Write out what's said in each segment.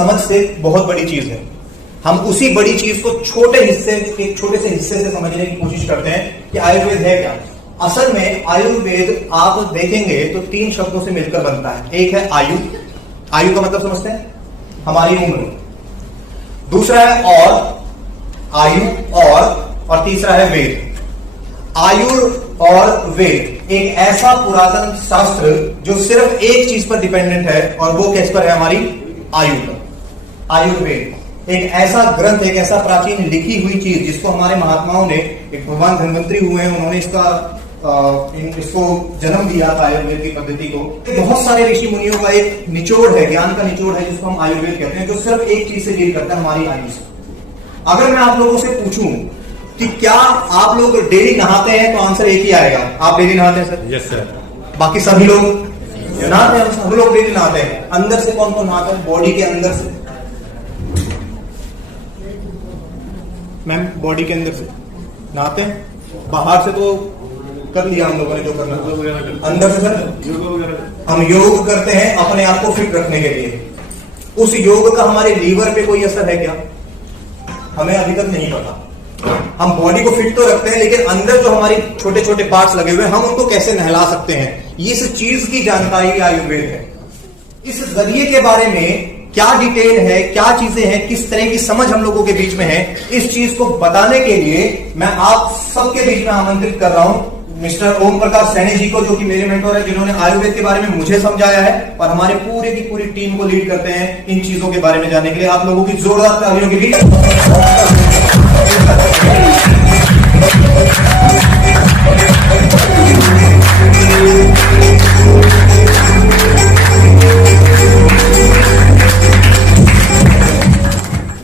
समझ से बहुत बड़ी चीज है। हम उसी बड़ी चीज को छोटे से हिस्से से समझने की कोशिश करते हैं कि आयुर्वेद है क्या। असल में आयुर्वेद आप देखेंगे तो 3 शब्दों से मिलकर बनता है। एक है आयु, आयु का मतलब समझते हैं हमारी उम्र, दूसरा है आयु और तीसरा है वेद। आयु और वेद एक ऐसा पुरातन शास्त्र जो सिर्फ एक चीज पर डिपेंडेंट है, और वो किस पर है? हमारी आयु पर। आयुर्वेद एक ऐसा ग्रंथ, एक ऐसा प्राचीन लिखी हुई चीज जिसको हमारे महात्माओं ने, एक भगवान धन्वंतरी हुए हैं, उन्होंने इसको जन्म दिया था आयुर्वेद की पद्धति को। बहुत सारे ऋषि मुनियों का एक निचोड़ है, ज्ञान का निचोड़ है, जिसको हम आयुर्वेद कहते हैं, जो सिर्फ एक चीज से डील करता है, हमारी आयु से। अगर मैं आप लोगों से पूछूं कि क्या आप लोग डेली नहाते हैं, तो आंसर एक ही आएगा, आप डेली नहाते हैं सर? Yes sir. बाकी सभी लोग नहाते हैं, हम लोग डेली नहाते हैं। अंदर से कौन कौन नहाता है? बॉडी के अंदर से मैम, बॉडी के अंदर से नहाते हैं। बाहर से तो कर लिया हम लोगों ने जो करना, अंदर से सर हम योग करते हैं अपने आप को फिट रखने के लिए। उस योग का हमारे लीवर पे कोई असर है क्या? हमें अभी तक नहीं पता। हम बॉडी को फिट तो रखते हैं, लेकिन अंदर जो हमारी छोटे छोटे पार्ट्स लगे हुए हैं, हम उनको कैसे नहला सकते हैं, इस चीज की जानकारी आयुर्वेद है। इस जरिए के बारे में क्या डिटेल है, क्या चीजें हैं, किस तरह की समझ हम लोगों के बीच में है, इस चीज को बताने के लिए मैं आप सबके बीच में आमंत्रित कर रहा हूं मिस्टर ओम प्रकाश सैनी जी को, जो कि मेरे मेंटोर है, जिन्होंने आयुर्वेद के बारे में मुझे समझाया है और हमारे पूरे की पूरी टीम को लीड करते हैं इन चीजों के बारे में जानने के लिए। आप लोगों की जोरदार तालियों के बीच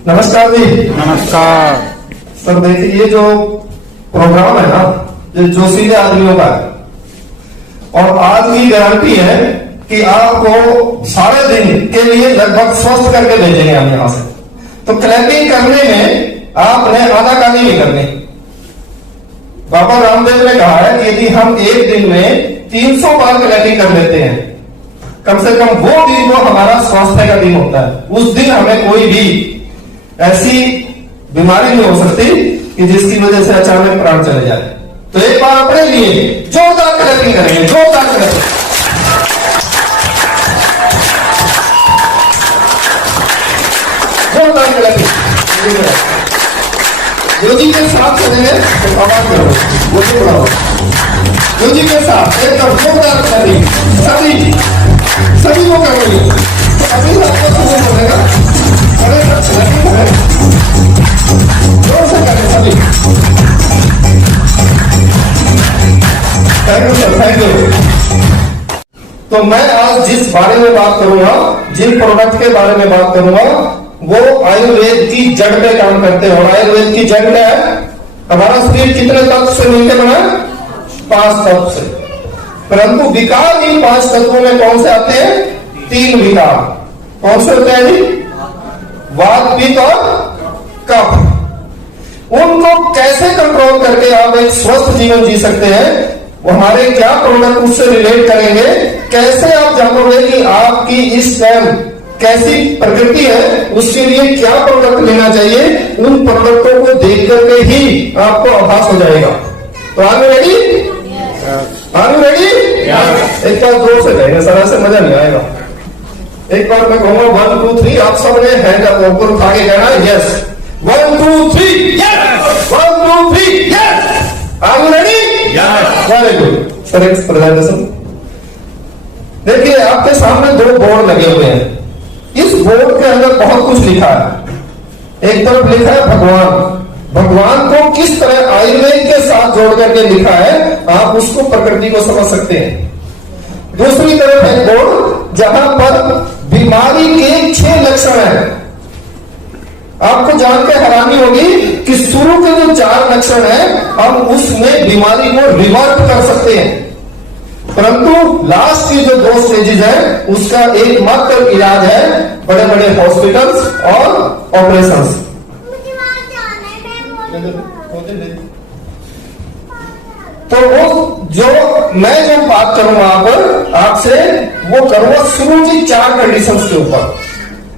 नमस्कार जी। नमस्कार सर, देखिए ये जो प्रोग्राम है ना, ये जोशीले आदमियों का है, और आज की गारंटी है कि आपको सारे दिन के लिए लगभग स्वस्थ करके भेजेंगे हम यहां से। तो क्लैपिंग करने में आपने आनाकानी नहीं करनी। बाबा रामदेव ने कहा है कि यदि हम एक दिन में 300 बार क्लैपिंग कर लेते हैं, कम से कम वो दिन जो हमारा स्वास्थ्य का दिन होता है, उस दिन हमें कोई भी ऐसी बीमारी नहीं हो सकती कि जिसकी वजह से अचानक प्राण चले जाए। तो एक बार अपने लिए जोरदार क्लैपिंग करेंगे, जोरदार क्लैपिंग। जोरदार क्लैपिंग। योजी के साथ चलेंगे तो आवाज करो, बोलिए बढ़ाओ। योजी के साथ एकदम जोरदार क्लैपिंग, सभी को करोगे। अभी आपको समझ मिलेगा, अरे क्लैपिंग है, जोर से करें सभी। Thank you sir, thank you. तो मैं आज जिस बारे में बात करूंगा, जिन प्रोडक्ट के बारे में बात करूंगा, वो आयुर्वेद की जड़ पे काम करते हैं। और आयुर्वेद की जड़ क्या है? हमारा शरीर कितने तत्व से मिलकर बना है? 5 तत्व से। परंतु विकार इन 5 तत्वों में कौन से आते हैं? 3 विकार। कौन से होते हैं जी? वात, पित्त और कफ। उनको कैसे कंट्रोल करके आप एक स्वस्थ जीवन जी सकते हैं, हमारे क्या प्रोडक्ट उससे रिलेट करेंगे, कैसे आप जानोगे कि आपकी इस टाइम कैसी प्रकृति है, उसके लिए क्या प्रोडक्ट लेना चाहिए, उन प्रोडक्टों को देख करके ही आपको आभास हो जाएगा। तो are you ready? Are you ready? एक बार जोर से कहेंगे सर, ऐसे मजा नहीं आएगा। एक बार मैं कहूंगा 1 2 3, आप सबने हैंड ऊपर उठा के कहना yes. 1 2 3 yes, 1 2 3 yes. Are you ready? Very good sir. एक प्रेजेंटेशन देखिए, आपके सामने 2 बोर्ड लगे हुए हैं। इस बोर्ड के अंदर बहुत कुछ लिखा है। एक तरफ लिखा है भगवान को किस तरह आयुर्वेद के साथ जोड़ करके लिखा है, आप उसको प्रकृति को समझ सकते हैं। दूसरी तरफ है बोर्ड जहां पर बीमारी के 6 लक्षण हैं। आपको जानकर हैरानी होगी कि शुरू के जो 4 लक्षण हैं, हम उसमें बीमारी को रिवर्ट कर सकते हैं, परंतु लास्ट की जो 2 स्टेजेस है, उसका एकमात्र इलाज है बड़े बड़े हॉस्पिटल्स और ऑपरेशंस। तो वो जो मैं जो बात करूंगा आपसे, वो करूंगा शुरू की 4 कंडीशंस के ऊपर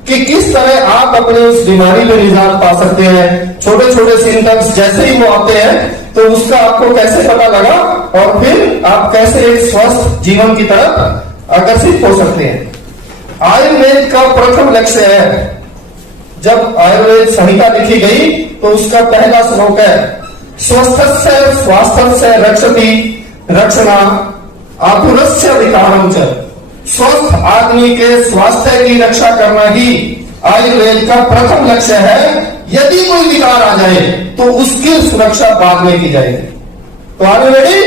कि किस तरह आप अपने उस बीमारी में निजात पा सकते हैं। छोटे छोटे सिम्टम्स जैसे ही वो आते हैं तो उसका आपको कैसे पता लगा और फिर आप कैसे एक स्वस्थ जीवन की तरफ आकर्षित हो सकते हैं। आयुर्वेद का प्रथम लक्ष्य है, जब आयुर्वेद संहिता लिखी गई तो उसका पहला श्लोक है, स्वस्थस्य स्वास्थ्यस्य रक्षति रक्षणा आतुरस्य विकारम च। स्वस्थ आदमी के स्वास्थ्य की रक्षा करना ही आयुर्वेद का प्रथम लक्ष्य है। यदि कोई विकार आ जाए तो उसकी सुरक्षा बाद में की जाएगी। तो आर यू रेडी?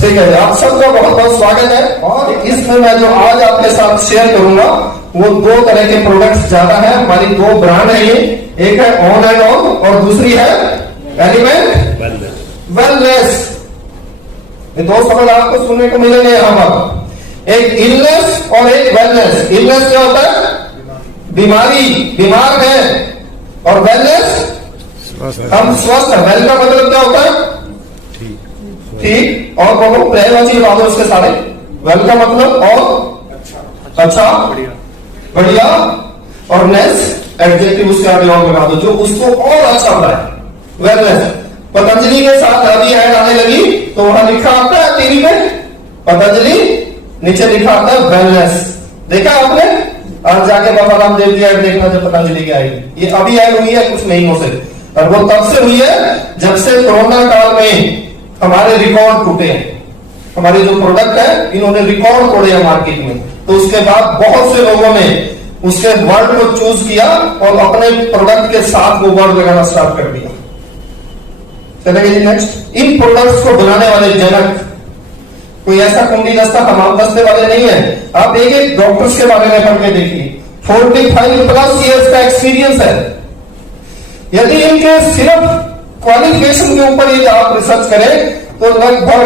ठीक है, आप सबका बहुत बहुत स्वागत है। और इसमें मैं जो आज आपके साथ शेयर करूंगा वो दो तरह के प्रोडक्ट्स ज्यादा है। हमारी दो ब्रांड है, ये एक है ऑन एंड ऑन और दूसरी है एलिमेंट वेलनेस। ये दो शब्द आपको सुनने को मिलेंगे यहां पर, एक इलनेस और एक वेलनेस। इलनेस क्या होता है? बीमारी, बीमार है, और वेलनेस हम स्वस्थ है। वेल का मतलब क्या होता है? ठीक। और बोलो प्रेमवाची लगा दो उसके सारे। वेल का मतलब और अच्छा, बढ़िया, और नेस एडजेक्टिव उसके आगे और लगा दो जो उसको और अच्छा बनाए। वेलनेस। पतंजलि के साथ अभी ऐड आने लगी तो वहां लिखा आता है टीवी पे पतंजलि, नीचे लिखा आता है वेलनेस। देखा आपने? आज जाके बाबा रामदेव की ऐड देखना जब पतंजलि की आएगी। ये अभी ऐड हुई है कुछ महीनों से, और वो तब से हुई है जब से कोरोना काल में हमारे रिकॉर्ड टूटे हैं। हमारे जो प्रोडक्ट है इन्होंने रिकॉर्ड तोड़े हैं मार्केट में। तो उसके बाद बहुत से लोगों ने उसके वर्ड को चूज किया और अपने प्रोडक्ट के साथ वो वर्ड लगाना स्टार्ट कर दिया। चलेंगे जी नेक्स्ट। इन प्रोडक्ट्स को बनाने वाले जनक कोई ऐसा कुंडी दस्ता हमाम दस्ते वाले नहीं है। आप एक एक डॉक्टर्स के बारे में पढ़ के देखिए, 45+ ईयर्स का एक्सपीरियंस है। यदि इनके सिर्फ क्वालिफिकेशन के ऊपर यदि आप रिसर्च करें तो लगभग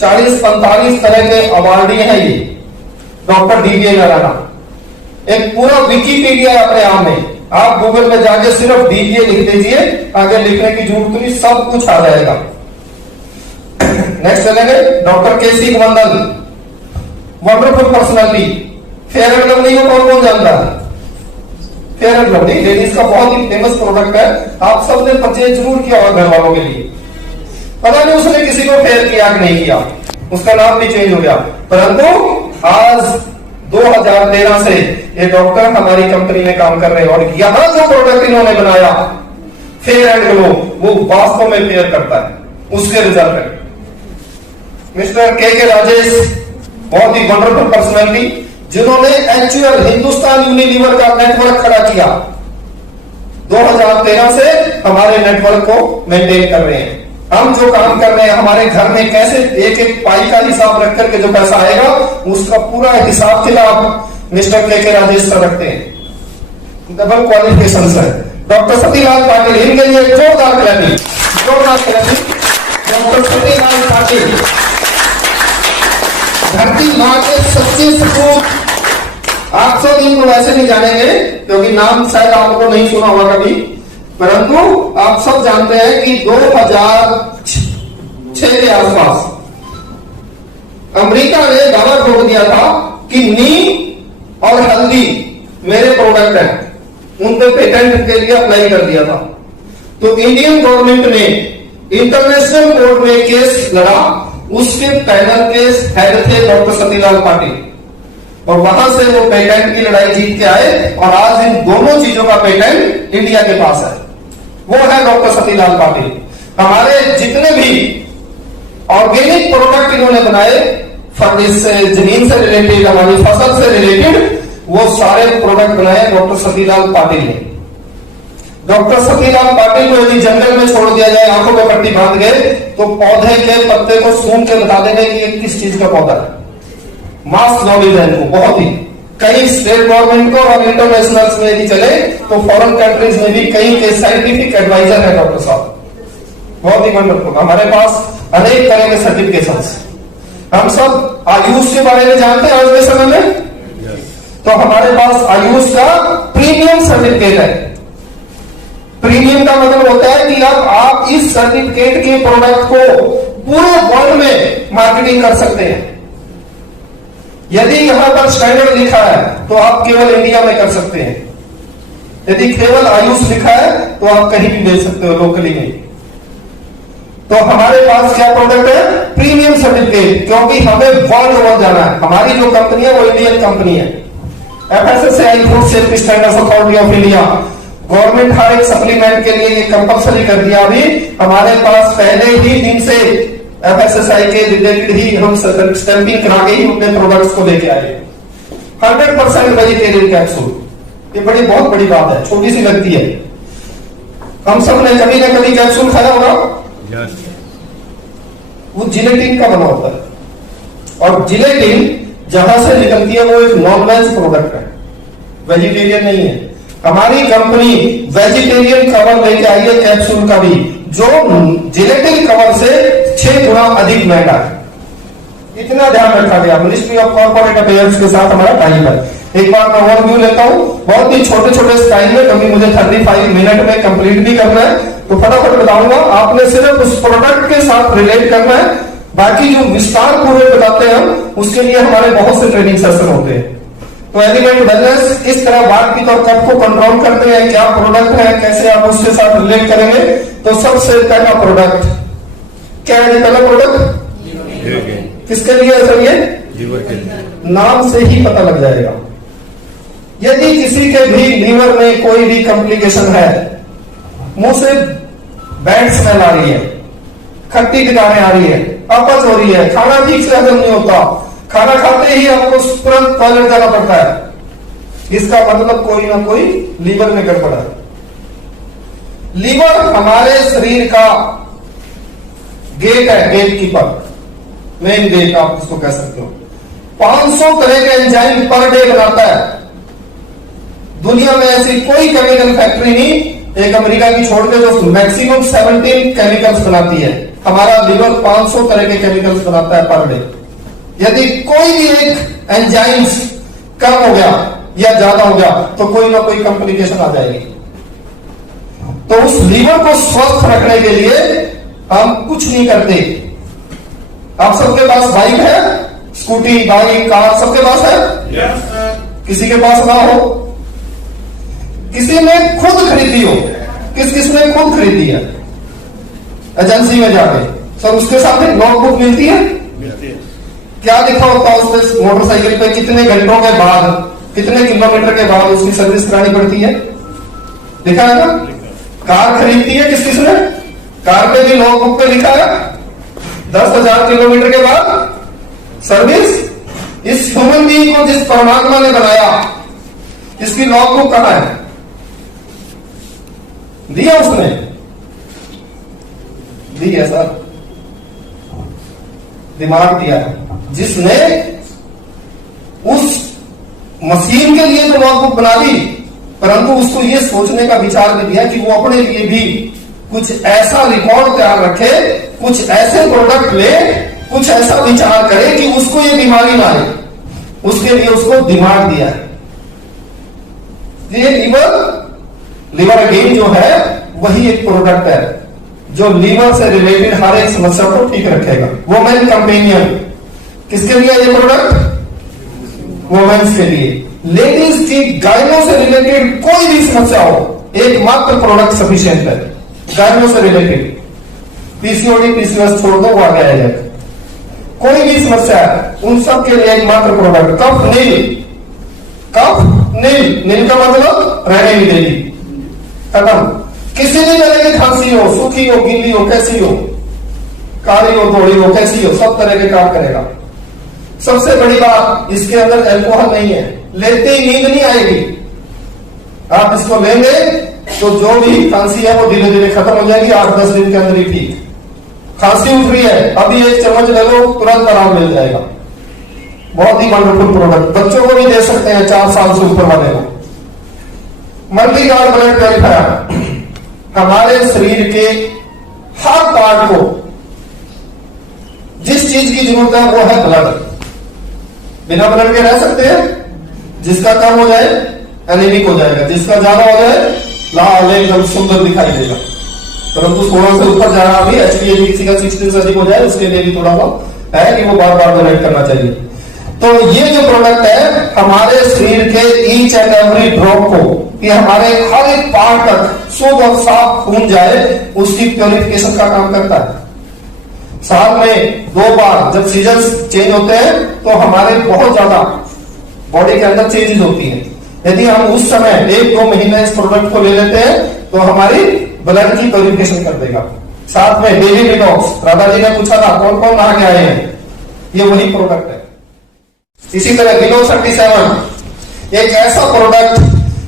40-45 तरह के अवार्डी हैं ये। डॉक्टर डीके नारायण, एक पूरा विकिपीडिया अपने आप में। आप गूगल में जाके सिर्फ डीके लिख दीजिए, आगे लिखने की जरूरत नहीं, सब कुछ आ जाएगा। नेक्स्ट चलेंगे, doctor K C Mandal, wonderful personality. Fair and lovely को कौन कौन जानता है? फेयर एंड लवली लेडीज का बहुत ही फेमस प्रोडक्ट है। आप सबने परचेज जरूर किया होगा घर वालों के लिए। पता नहीं उसने किसी को फेयर किया कि नहीं किया, उसका नाम भी चेंज हो गया। परंतु आज 2013 से ये डॉक्टर हमारी कंपनी में काम कर रहे हैं, और यहां जो प्रोडक्ट इन्होंने बनाया फेयर एंड ग्लो, वो वास्तव में फेयर करता है। उसके रिजल्ट है मिस्टर के राजेश, बहुत ही वंडरफुल पर्सनालिटी, जिन्होंने एक्चुअल हिंदुस्तान यूनिलीवर का नेटवर्क खड़ा किया। 2013 से हमारे नेटवर्क को मेंटेन कर रहे हैं। हम जो काम कर रहे हैं, हमारे घर में कैसे एक एक पाई का हिसाब रख करके जो पैसा आएगा उसका पूरा हिसाब किताब मिस्टर के राजेश सर रखते हैं। डबल क्वालिफिकेशन है। डॉक्टर सतीलाल पाटिल, इनके लिए जोरदार क्लैपिंग, जोरदार क्लैपिंग। डॉक्टर सतीलाल पाटिल धरती मां के सच्चे सपूत। आप सब इनको वैसे नहीं जानेंगे क्योंकि नाम शायद आपको नहीं सुना होगा कभी, परंतु आप सब जानते हैं कि 2006 के आसपास अमेरिका ने दावा ठोक दिया था कि नीम और हल्दी मेरे प्रोडक्ट हैं, उन पे पेटेंट के लिए अप्लाई कर दिया था। तो इंडियन गवर्नमेंट ने इंटरनेशनल कोर्ट में केस लड़ा। उसके पैनल के हेड थे डॉक्टर सतीलाल पाटिल, और वहां से वो पेटेंट की लड़ाई जीत के आए, और आज इन दोनों चीजों का पेटेंट इंडिया के पास है। वो है डॉक्टर सतीलाल पाटिल। हमारे जितने भी ऑर्गेनिक प्रोडक्ट इन्होंने बनाए, फर्टिस से, जमीन से रिलेटेड, हमारी फसल से रिलेटेड, वो सारे प्रोडक्ट बनाए डॉक्टर सतीलाल पाटिल ने। डॉक्टर सतीलाल पाटिल को यदि जंगल में छोड़ दिया जाए, आंखों में पट्टी बांध गए, तो पौधे के पत्ते को सूंघ के बता देंगे कि ये किस चीज का पौधा है। मास नॉलेज है इनको बहुत ही। कई स्टेट गवर्नमेंट को और इंटरनेशनल में यदि चले तो फॉरेन कंट्रीज में भी कई के साइंटिफिक एडवाइजर है डॉक्टर साहब, बहुत ही वंडरफुल। हमारे पास अनेक तरह के सर्टिफिकेशन। हम सब आयुष के बारे में जानते हैं आज के समय में, तो हमारे पास आयुष का प्रीमियम सर्टिफिकेट है। प्रीमियम का मतलब होता है कि अब आप इस सर्टिफिकेट के प्रोडक्ट को पूरे वर्ल्ड में मार्केटिंग कर सकते हैं। यदि यहां पर स्टैंडर्ड लिखा है तो आप केवल इंडिया में कर सकते हैं। यदि केवल आयुष लिखा है तो आप कहीं भी भेज सकते हो लोकली में। तो हमारे पास क्या प्रोडक्ट है? प्रीमियम सर्टिफिकेट, क्योंकि हमें वर्ल्ड ओवर जाना है। हमारी जो कंपनी है वो इंडियन कंपनी है। FSSAI food safety standards authority of India, government हर एक सप्लीमेंट के लिए ये कंपलसरी कर दिया। अभी हमारे पास पहले ही दिन से FSSAI के रिलेटेड ही हम स्टैंपिंग करा के ही अपने प्रोडक्ट्स को लेके आए। 100% वेजिटेरियन कैप्सूल, ये बड़ी बहुत बड़ी बात है, छोटी सी लगती है। हम सब ने कभी ना कभी कैप्सूल खाया होगा। वो जिलेटिन का बना होता है, और जिलेटिन जहां से निकलती है वो एक नॉन वेज प्रोडक्ट है, वेजिटेरियन नहीं है। हमारी कंपनी वेजिटेरियन कवर लेके आई है कैप्सूल का भी, जो जिलेटिन कवर से 6 गुना अधिक महंगा है। इतना ध्यान रखा गया। मिनिस्ट्री ऑफ कॉर्पोरेट अफेयर्स के साथ हमारा टाइम है। एक बार मैं ओवरव्यू लेता हूं, बहुत ही छोटे छोटे स्टाइल में, कभी मुझे 35 मिनट में कंप्लीट भी करना है, तो फटाफट बताऊंगा। आपने सिर्फ उस प्रोडक्ट के साथ रिलेट करना है, बाकी जो विस्तार पूर्वक बताते हैं हम, उसके लिए हमारे बहुत से ट्रेनिंग सेशन होते हैं। तो एलिमेंट वेलनेस इस तरह बात की, तो कब को कंट्रोल करते हैं, क्या प्रोडक्ट है, कैसे आप उसके साथ रिलेट करेंगे। तो सबसे पहला प्रोडक्ट क्या है? पहला प्रोडक्ट किसके लिए है सर? ये नाम से ही पता लग जाएगा। यदि किसी के भी लीवर में कोई भी कॉम्प्लिकेशन है, मुंह से बैड स्मेल आ रही है, खट्टी किटारें आ रही है, अपच हो रही है, खाना ठीक से हजम नहीं होता, खाना खाते ही आपको तुरंत टॉयलेट जाना पड़ता है, इसका मतलब कोई ना कोई लीवर में गड़बड़ है। लीवर हमारे शरीर का गेट है, गेट कीपर, मेन गेट आप इसको कह सकते हो। 500 तरह के एंजाइम पर डे बनाता है। दुनिया में ऐसी कोई केमिकल फैक्ट्री नहीं, एक अमेरिका की छोड़ के, जो मैक्सिमम 17 केमिकल्स बनाती है। हमारा लीवर 500 तरह के केमिकल्स बनाता है पर डे। यदि कोई भी एक एंजाइम्स कम हो गया या ज्यादा हो गया तो कोई ना कोई कॉम्प्लिकेशन आ जाएगी। तो उस लीवर को स्वस्थ रखने के लिए हम कुछ नहीं करते। आप सबके पास बाइक है, स्कूटी, बाइक, कार सबके पास है? किसी के पास ना हो, किसी ने खुद खरीदी हो, किसने खुद खरीदी है एजेंसी में जाके, सर उसके साथ एक नोटबुक मिलती है, क्या लिखा होता है उसमें? मोटरसाइकिल पे कितने घंटों के बाद, कितने किलोमीटर के बाद उसकी सर्विस करानी पड़ती है, लिखा है ना? कार खरीदती है किसने? कार पे भी नोटबुक पे लिखा है 10,000 किलोमीटर के बाद सर्विस। इस ह्यूमन बीइंग को जिस परमात्मा ने बनाया, इसकी नोटबुक कहां है? दिया उसने? दी है सर, दिमाग दिया है जिसने उस मशीन के लिए तो नोटबुक बना दी, परंतु उसको ये सोचने का विचार भी दिया कि वो अपने लिए भी कुछ ऐसा रिकॉर्ड तैयार रखे, कुछ ऐसे प्रोडक्ट ले, कुछ ऐसा विचार करे कि उसको ये बीमारी ना आए। उसके लिए उसको दिमाग दिया है। ये लीवर अगेन जो है वही एक प्रोडक्ट है जो लीवर से रिलेटेड हर एक समस्या को ठीक रखेगा। वुमेन कंपेनियन, किसके लिए ये प्रोडक्ट? वुमेन्स के लिए। लेडीज की गायनों से रिलेटेड कोई भी समस्या हो, एकमात्र प्रोडक्ट सफिशिएंट है गायनों से रिलेटेड। पीसीओडी, पीसीओएस छोड़ दो, वो आ गया है। कोई भी समस्या है उन सब के लिए एकमात्र प्रोडक्ट। कफ नील, कफ नील, नील का मतलब रहने नहीं देगी, खत्म। किसी भी तरह की खांसी हो, सूखी हो, गीली हो, कैसी हो, काली हो, थोड़ी हो, कैसी हो, सब तरह के काम करेगा। सबसे बड़ी बात, इसके अंदर अल्कोहल नहीं है, लेते ही नींद नहीं आएगी। आप इसको लेंगे तो जो भी खांसी है वो धीरे धीरे खत्म हो जाएगी, 8-10 दिन के अंदर ही ठीक। खांसी उठ रही है, अभी एक चम्मच ले लो, तुरंत आराम मिल जाएगा। बहुत ही वंडरफुल प्रोडक्ट, बच्चों को भी दे सकते हैं 4 साल से ऊपर वाले को। मल्टी गार्ड ब्लड प्योरीफायर, हमारे शरीर के हर पार्ट को जिस चीज की जरूरत है वो है ब्लड। बिना ब्लड के रह सकते हैं? जिसका कम हो जाए एनीमिक हो जाएगा, जिसका ज्यादा हो जाए लाल एकदम सुंदर दिखाई देगा। परंतु थोड़ा सा ऊपर जा रहा भी, एचबीएजी किसी का 60 से अधिक हो जाए उसके लिए भी थोड़ा सा है कि वो बार बार डोनेट करना चाहिए। तो ये जो प्रोडक्ट है हमारे शरीर के ईच एंड एवरी ड्रॉप को, कि हमारे हर एक पार्ट तक शुद्ध और साफ खून जाए, उसकी प्योरिफिकेशन का काम करता है। साल में 2 बार जब सीजन चेंज होते हैं तो हमारे बहुत ज्यादा बॉडी के अंदर चेंजेस होती है। यदि हम उस समय 1-2 महीने इस प्रोडक्ट को ले लेते हैं तो हमारी ब्लड की प्योरिफिकेशन कर देगा। साथ में डेली डिटॉक्स, राधा जी ने पूछा था कौन कौन नहा के आए हैं, ये वही प्रोडक्ट है। इसी तरह बिलो 37 एक ऐसा प्रोडक्ट,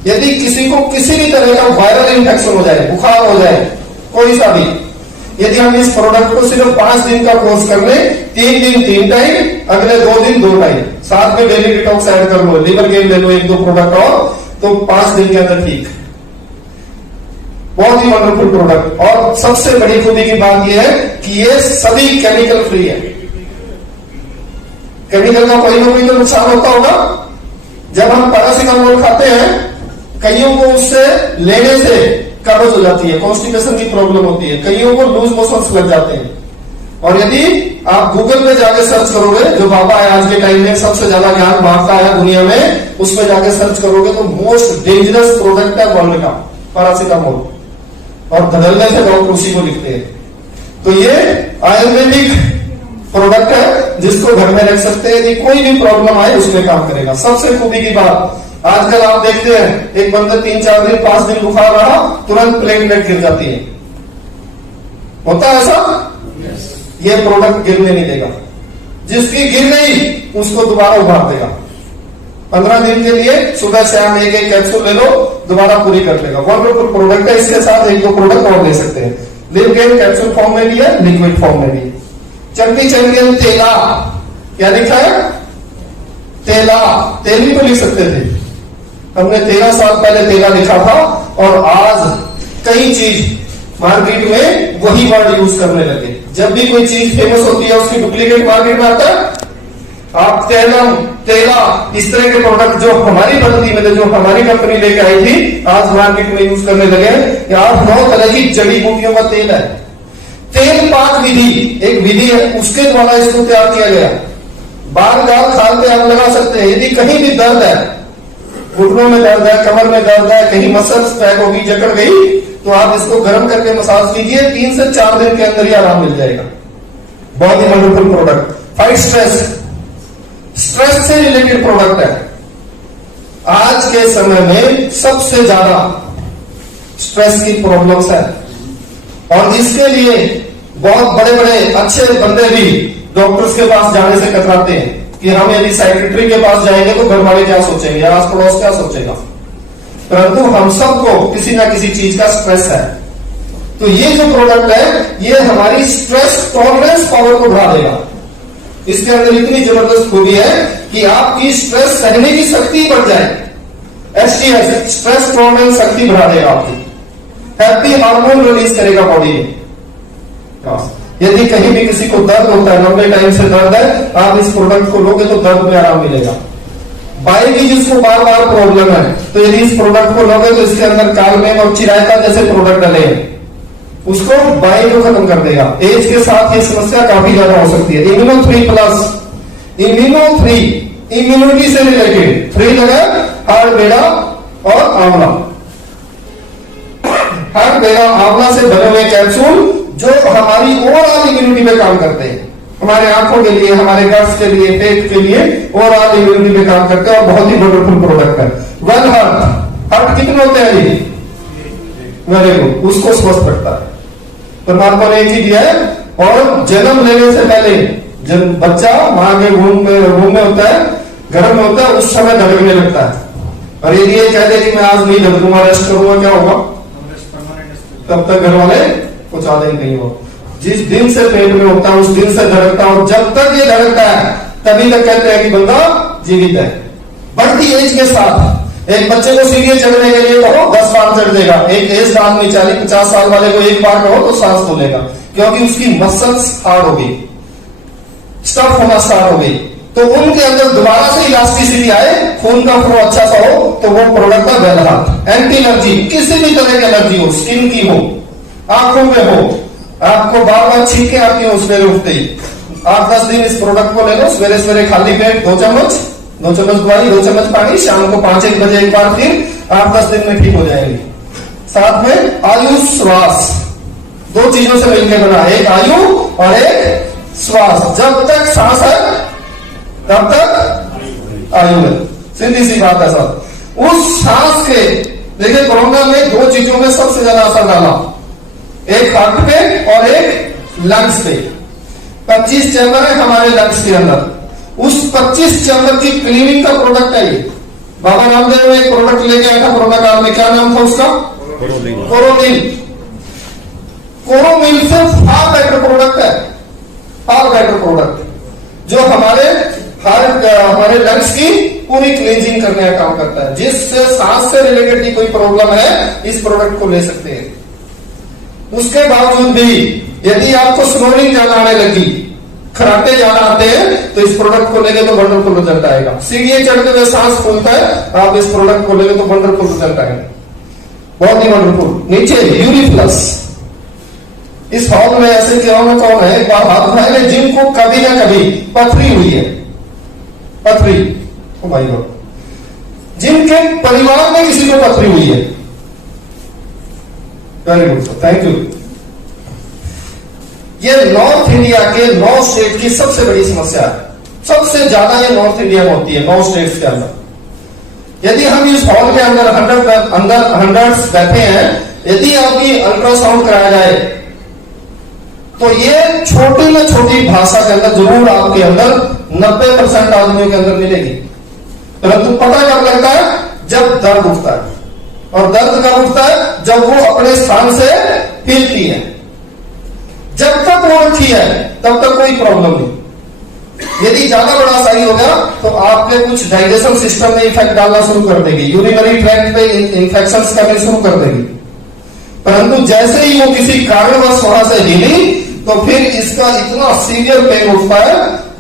यदि किसी को किसी भी तरह का वायरल इन्फेक्शन हो जाए, बुखार हो जाए, कोई सा भी, यदि हम इस प्रोडक्ट को सिर्फ 5 दिन का कोर्स कर ले, 3 दिन 3 टाइम, अगले 2 दिन 2 टाइम, साथ में डेली डिटॉक्स ऐड कर लो, लिवर गेन ले लो 1-2 प्रोडक्ट और, तो 5 दिन के अंदर ठीक। बहुत ही वंडरफुल प्रोडक्ट। और सबसे बड़ी खूबी की बात यह है कि ये सभी केमिकल फ्री है। केमिकल का कोई ना कोई तो नुकसान होता होगा। जब हम पैरासिटामोल खाते हैं, कईयों को उससे लेने से कब्ज हो जाती है, कॉन्स्टिपेशन की प्रॉब्लम होती है, कईयों को लूज मोशंस लग जाते हैं। और यदि आप गूगल पे जाके सर्च करोगे, जो बाबा है आज के टाइम में सबसे ज्यादा ज्ञान बांटता है दुनिया में, उसमें जाके सर्च करोगे तो मोस्ट डेंजरस प्रोडक्ट है वर्ल्ड का पैरासिटामोल, और बदलने से डॉक्टर उसी को लिखते हैं। तो ये आयुर्वेदिक प्रोडक्ट है जिसको घर में रख सकते हैं, यदि कोई भी प्रॉब्लम आए उसमें काम करेगा। सबसे खूबी की बात, आजकल आप देखते हैं एक बंदे 3-4 दिन 5 दिन बुखार रहा, तुरंत प्लेटलेट गिर जाती है, होता है ऐसा? ये प्रोडक्ट गिरने नहीं देगा। जिसकी गिर गई उसको दोबारा उभार देगा। 15 दिन के लिए सुबह शाम 1-1 कैप्सूल ले लो, दोबारा पूरी कर लेगा। वंडरफुल प्रोडक्ट है। इसके साथ 1-2 प्रोडक्ट और ले सकते हैं। लिव गेन कैप्सूल फॉर्म में भी है, लिक्विड फॉर्म में भी है। चैंपियन तेला, क्या लिखा है? तेला, तेल भी तो लिख सकते थे। हमने 13 साल पहले तेला लिखा था, और आज कई चीज मार्केट में वही वर्ड यूज करने लगे। जब भी कोई चीज फेमस होती है उसकी डुप्लीकेट मार्केट में आता है। आप तेलम, तेला, इस तरह के प्रोडक्ट जो हमारी पद्धति में थे, जो हमारी कंपनी लेके आई थी, आज मार्केट में यूज करने लगे। 8-9 तरह की जड़ी बूटियों का तेल है। तेल पाक विधि एक विधि है, उसके द्वारा इसको तैयार किया गया। बाल गाल खाल पे आप लगा सकते हैं। यदि कहीं भी दर्द है, घुटनों में दर्द है, कमर में दर्द है, कहीं मसल्स पैक होगी, जकड़ गई, तो आप इसको गर्म करके मसाज कीजिए, 3 से 4 दिन के अंदर ही आराम मिल जाएगा। बहुत ही wonderful product. Fight stress, stress से रिलेटेड प्रोडक्ट है। आज के समय में सबसे ज्यादा स्ट्रेस की प्रॉब्लम्स है, और इसके लिए बहुत बड़े बड़े अच्छे बंदे भी डॉक्टर्स के पास जाने से कतराते हैं कि हम यदि साइकेट्री के पास जाएंगे तो घर वाले क्या सोचेंगे, आस पड़ोस क्या सोचेगा। परंतु हम सबको किसी ना किसी चीज का स्ट्रेस है। तो ये जो प्रोडक्ट है, ये हमारी स्ट्रेस टॉलरेंस पावर को बढ़ा देगा। इसके अंदर इतनी जबरदस्त खूबी है कि आपकी स्ट्रेस सहने की शक्ति बढ़ जाए। STS, स्ट्रेस टॉलरेंस शक्ति बढ़ा देगा आपकी। हैप्पी हार्मोन रिलीज करेगा बॉडी में। यदि कहीं भी किसी को दर्द होता है, लंबे टाइम से दर्द है, आप इस प्रोडक्ट को लोगे तो दर्द में आराम मिलेगा। बाई की जिसको बार बार प्रॉब्लम है, तो यदि इस प्रोडक्ट को लोगे तो इसके अंदर कालमेघ और चिरायता जैसे प्रोडक्ट डले हैं, उसको बाई को खत्म कर देगा। एज के साथ ये समस्या काफी ज्यादा हो सकती है। इम्यूनो 3 प्लस, इम्यूनो 3 इम्यूनिटी से रिलेटेड 3 लगा, हार्ड बेड़ा और आंवला। हार्ड बेड़ा आंवला से बने हुए कैप्सूल जो हमारी ओवरऑल इम्यूनिटी पे काम करते हैं, हमारे आंखों के लिए, हमारे गट्स के लिए, पेट के लिए ओवरऑल इम्यूनिटी पे काम करते हैं, और बहुत ही वंडरफुल प्रोडक्ट है। वन हार्ट कितने होते हैं जी? वेरी गुड, उसको स्वस्थ रखता है। परमात्मा ने एक ही दिया है। और जन्म लेने से पहले जब बच्चा मां के वूम में होता है, गर्भ में होता है, उस समय धड़कने लगता है। और यदि ये कह दे कि मैं आज नहीं धड़कूंगा, रेस्ट करूंगा, क्या होगा? तब तक घर वाले कुछ आदमी नहीं हो। जिस दिन से पेट में होता है उस दिन से धड़कता है, और जब तक ये धड़कता है तभी तक कहते हैं कि बंदा जीवित है। बढ़ती एज के साथ एक बच्चे को सीढ़ी चढ़ने के लिए कहो 10 बार चढ़ देगा। एक एज आदमी 40-50 साल वाले को 1 बार कहो तो सांस फूलेगा, क्योंकि उसकी मसल्स हार्ड हो गई, स्टफ होना स्टार्ट हो गई। तो उनके अंदर दोबारा से इलास्टिसिटी आए, खून का फ्लो अच्छा सा हो, तो वो प्रोडक्ट है वेलहार्ट। एंटी एलर्जी, किसी भी तरह की एलर्जी हो, स्किन की हो, आंखों में हो, आपको बार बार छींके आती है उसमें उठते ही, 8-10 दिन इस प्रोडक्ट को ले लो, सवेरे सवेरे खाली पेट 2 चम्मच दवाई, 2 चम्मच पानी, शाम को 5-1 बजे एक बार, फिर 8-10 दिन में ठीक हो जाएंगे। साथ में आयुष श्वास, 2 चीजों से मिलकर बना, एक आयु और एक श्वास। जब तक सांस है तब तक आयु है, सीधी सी बात है सर। उस सांस के, देखिए कोरोना में 2 चीजों में सबसे ज्यादा असर डाला, एक हार्ट पे और एक लंग्स पे। 25 चैम्बर है हमारे लंग्स के अंदर, उस 25 चैम्बर की क्लीनिंग का प्रोडक्ट है ये। बाबा रामदेव ने एक प्रोडक्ट लेके आया था कोरोना काल में, क्या नाम था उसका? कोरोनिल। कोरोनिल से फार बेटर प्रोडक्ट है, फार बेटर प्रोडक्ट, जो हमारे लंग्स की पूरी क्लींजिंग करने का काम करता है। जिससे सांस से रिलेटेड की कोई प्रॉब्लम है, इस प्रोडक्ट को ले सकते हैं। उसके बावजूद भी यदि आपको स्नोरिंग ज्यादा आने लगी, खराटे ज्यादा आते हैं, तो इस प्रोडक्ट को लेके तो वंडरफुल रिजल्ट आएगा। सीढ़ियां चढ़ते हुए सांस फूलता है, आप इस प्रोडक्ट को लेके तो वंडरफुल रिजल्ट आएगा, बहुत ही वंडरफुल। नीचे यूरिप्लस, इस हॉल में ऐसे कौन है, एक बार हाथ उठाए जिनको कभी ना कभी पथरी हुई है, पथरी, ओ भाई गॉड, जिनके परिवार में किसी को पथरी हुई है, very good sir, thank you. ये नॉर्थ इंडिया के 9 स्टेट की सबसे बड़ी समस्या है। सबसे ज्यादा ये नॉर्थ इंडिया में होती है, 9 स्टेट्स के अंदर। यदि हम इस हॉल के अंदर 100 बैठे हैं, यदि आपकी अल्ट्रासाउंड कराया जाए तो ये छोटी में छोटी भाषा के अंदर जरूर आपके अंदर 90% आदमियों के अंदर मिलेगी। परंतु पता कब लगता है? जब दर्द उठता है। और दर्द कब उठता है? जब वो अपने स्थान से हिलती है। जब तक वो अच्छी है तब तक कोई प्रॉब्लम नहीं। यदि ज्यादा बड़ा साइज हो गया तो आपके कुछ डाइजेशन सिस्टम में इफेक्ट डालना शुरू कर देगी, यूरिनरी ट्रैक्ट पे इंफेक्शंस करने शुरू कर देगी। परंतु जैसे ही वो किसी कारणवश वहां से हिली तो फिर इसका इतना सीवियर पेन उठता है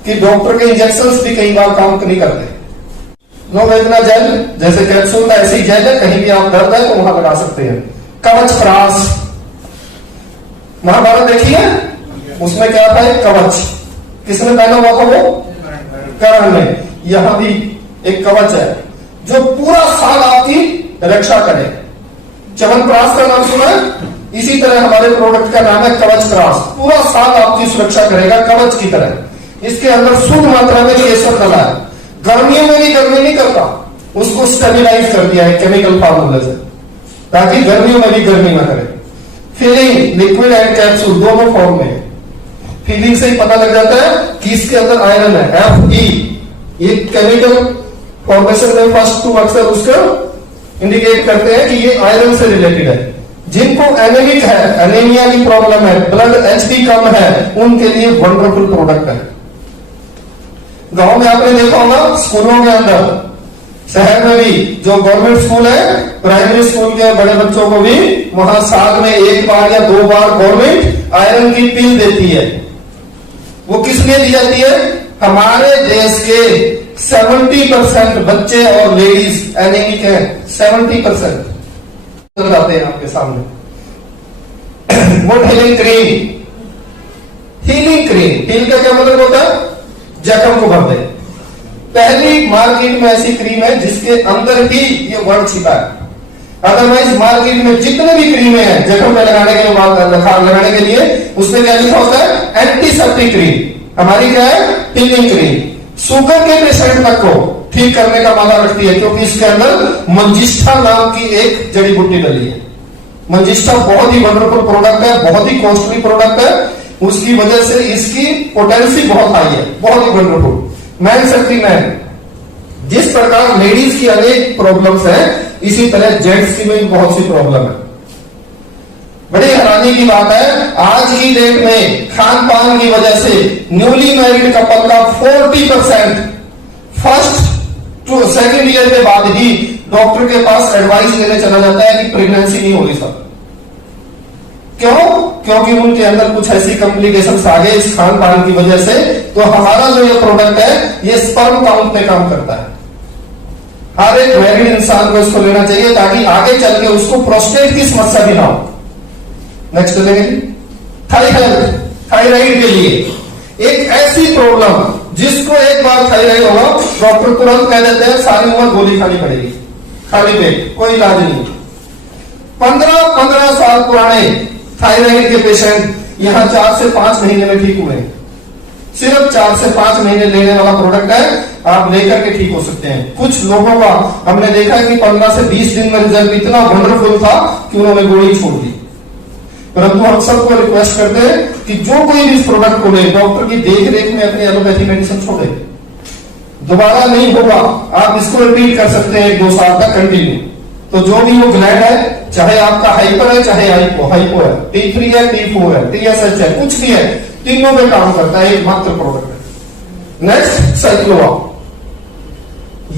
कि डॉक्टर के इंजेक्शंस भी कई बार काम नहीं करते। नोवेदना जेल जैसे कैप्सूल का ऐसी जेल है, कहीं भी आप दर्द है तो वहां लगा सकते हैं। कवच प्रास, महाभारत देखिए, उसमें क्या था? एक कवच, किसने पहना हुआ था? वो कर्ण ने। यहां भी एक कवच है जो पूरा साल आपकी रक्षा करे। च्यवनप्राश का नाम सुना है? इसी तरह हमारे प्रोडक्ट का नाम है कवच प्राश, पूरा साल आपकी सुरक्षा करेगा कवच की तरह। इसके अंदर शुद्ध मात्रा में केसर डला है, गर्मियों में भी गर्मी नहीं करता, उसको स्टेबलाइज कर दिया है केमिकल फार्मूले से, ताकि गर्मियों में भी गर्मी ना करे। फीलिंग लिक्विड एंड कैप्सूल दोनों फॉर्म में। फीलिंग से ही पता लग जाता है कि इसके अंदर आयरन है, Fe। ये केमिकल फॉर्मेशन में फर्स्ट 2 अक्सर उसका इंडिकेट करते हैं कि ये आयरन से रिलेटेड है। जिनको एनेमिक है, एनीमिया की प्रॉब्लम है, ब्लड एचपी कम है, उनके लिए वंडरफुल प्रोडक्ट है। गांव में आपने देखा होगा, स्कूलों के अंदर, शहर में भी जो गवर्नमेंट स्कूल है, प्राइमरी स्कूल के बड़े बच्चों को भी वहां साल में 1 बार या 2 बार गवर्नमेंट आयरन की पिल देती है। वो किस लिए दी जाती है? हमारे देश के 70% बच्चे और लेडीज एनीमिक है, 70% आते हैं आपके सामने। वो healing cream, healing cream, heal का क्या मतलब होता है? जख्म को भर दे। पहली मार्केट में ऐसी क्रीम है जिसके अंदर ही ये वर्ड छिपा है। अदरवाइज मार्केट में जितने भी क्रीमें हैं जख्म में लगाने के लिए उसमें क्या लिखा होता है? Antiseptic cream. हमारी क्या है? Healing cream. शुगर के पेशेंट तक को ठीक करने का वादा रखती है, क्योंकि इसके अंदर मंजिष्ठा नाम की एक जड़ी बूटी डली है। मंजिष्ठा बहुत ही वंडरफुल प्रोडक्ट है, बहुत ही कॉस्टली प्रोडक्ट है, उसकी वजह से इसकी पोटेंसी बहुत हाई है, बहुत ही वंडरफुल। मैन शक्ति मैन, जिस प्रकार लेडीज की अनेक प्रॉब्लम्स हैं, इसी तरह जेंट्स की भी बहुत सी प्रॉब्लम है। बड़ी हैरानी की बात है, आज की डेट में खान पान की वजह से न्यूली मैरिड कपल का 40% फर्स्ट टू सेकेंड ईयर के बाद ही डॉक्टर के पास एडवाइस लेने चला जाता है कि प्रेगनेंसी नहीं होगी सर। क्यों? क्योंकि उनके अंदर कुछ ऐसी कॉम्प्लिकेशंस आ गए इस खान पान की वजह से। तो हमारा जो ये प्रोडक्ट है ये स्पर्म काउंट पे काम करता है। हर एक मैरिड इंसान को इसको लेना चाहिए ताकि आगे चल के उसको प्रोस्टेट की समस्या भी ना हो। नेक्स्ट देखेंगे थायराइड के लिए एक ऐसी प्रॉब्लम जिसको एक बार थायराइड होगा, डॉक्टर तुरंत कह देते हैं सारी उम्र गोली खानी पड़ेगी, खाली पेट, कोई इलाज नहीं। 15 साल पुराने थायराइड के पेशेंट यहां 4 से 5 महीने में ठीक हुए। सिर्फ 4 से 5 महीने लेने वाला प्रोडक्ट है, आप लेकर के ठीक हो सकते हैं। कुछ लोगों का हमने देखा है कि 15 से 20 दिन में रिजल्ट इतना वंडरफुल था कि उन्होंने गोली छोड़ दी। परंतु हम सबको रिक्वेस्ट करते हैं कि जो कोई भी इस प्रोडक्ट को ले, डॉक्टर की देख रेख में अपनी एलोपैथी मेडिसिन छोड़े, दोबारा नहीं होगा। आप इसको रिपीट कर सकते हैं 1-2 साल तक कंटिन्यू। तो जो भी वो ग्लैंड है, चाहे आपका हाइपर है चाहे हाइपो है, T3 है, T4 है, TSH है, कुछ भी है, तीनों में काम करता है, एक मात्र प्रोडक्ट है। नेक्स्ट साइक्लोवा,